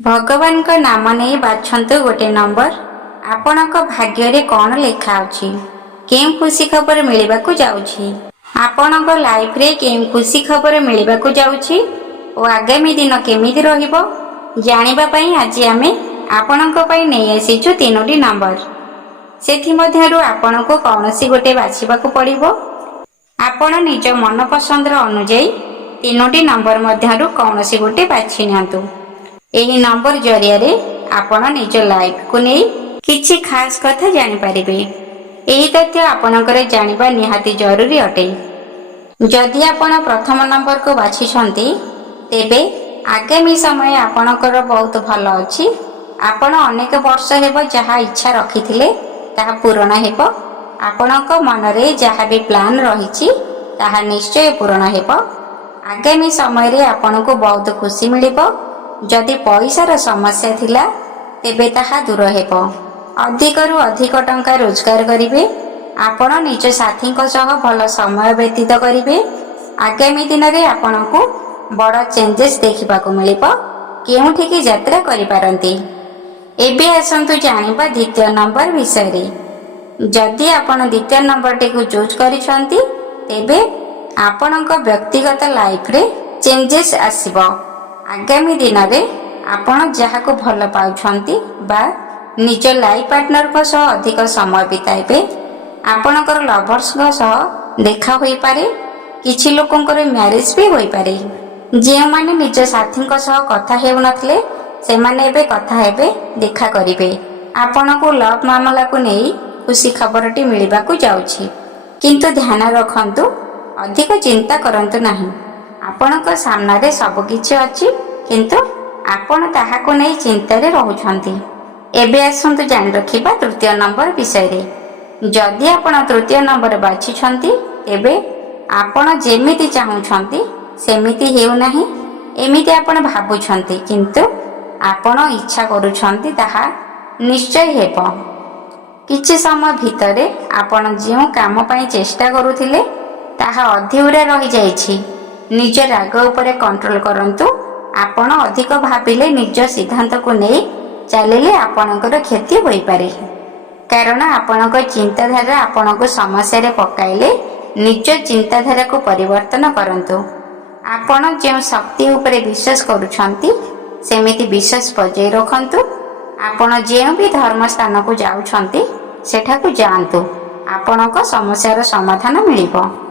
भगवान का नाम नहीं बाछंतु गोटे नंबर आपणक भाग्य कौन लिखा अछि केउ खुशी खबर मिलवा को जाउछि आपणक लाइफ रे केउ खुशी खबर मिलवा को जाउछि और आगामी दिन केमिति रहिबो जानिबा पई आज आमे आपणक पई नै आसीछु तीनोटी नंबर सेथि मध्यरु आपणको कौनसी गोटे बाछिबा को पड़िबो आपण निज मन पसंद अनुଯାयी तीनोटी नंबर मध्यरु कौनसी गोटे बाछि नियंतु एही नंबर जरिया रे आपण निज लाइफ को नहीं किछि खास कथा जानि परिबे एही तथ्य आपणकर जानिबा निहाती जरूरी अटे। जदि आपण प्रथम नंबर को बाछि छंती तेबे आगामी समय आपणकर बहुत भलो अछि आपण अनेक वर्ष हेबो जहा इच्छा रखिथिले ताहा पूर्ण हेबो आपणक मन रे जहा भी प्लान रहिछि ताहा निश्चय पूर्ण हेबो आगामी समय रे आपणको बहुत खुशी मिलिबो जदि पैसार समस्या थिला तेबे ताहा दूर हेबो अधिकरु अधिक टंका रोजगार करिवे आपण निज साथी सह भल समय व्यतीत करिवे आगामी दिन रे आपणको बड़ चेंजेस देखिबा को मिलिबो केउठिकी यात्रा करि पारंती। एबे आसंतु जानिबा द्वितीय नंबर विषय रे जदि आपण द्वितीय नंबर टी को चूज करिसंती तेबे आपणक व्यक्तिगत लाइफ रे चेंजेस आसीबो आगामी दिन रे आपण जहा को भल पाउछंती बा निज लाइफ पार्टनर को सह अधिक समय बिताइबे आपणकर लवर्स को सह देखा होई पारे किछि लोकंकर मैरिज भी होई पारे जे माने निज साथी को सह कथा हेउ नथले से माने एबे कथा हेबे देखा करिवे आपणको लव मामला को नेई खुशी खबरटी मिलबा को जाउछि किंतु ध्यान रखंतु अधिक चिंता करंतु नाही आपणक सामना रे सब किछि अछि किंतु आपण ताहा को नै चिंता रे रहउछंती। एबे आसंतु जानि रखिबा तृतीय नंबर विषय रे जदि आपण तृतीय नंबर बाछि छंती तेबे आपण जेमिति चाहुछंती सेमिति हेउ नाही एमिति आपण भाबुछंती किंतु आपण इच्छा करूछंती ताहा निश्चय हेबो किछि समय भितरे आपण जेउ काम पई चेष्टा करूथिले ताहा अधूरा रहि जाइछि निज राग उपरे कंट्रोल करंतु आपण अधिक भाबिले निज सिद्धांत को नहीं चलिले आपणकर क्षति होई पारे कारण आपणक चिंताधारा आपणको समस्या रे पकाइले निज चिंताधारा को परिवर्तन करंतु आपण जे शक्ति उपरे विश्वास करूछंती सेमिति विश्वास बजाय रखंतु आपण जे भी धर्म स्थान को जाउछंती सेठा को जानतु आपणक समस्यार समाधान मिलिबो।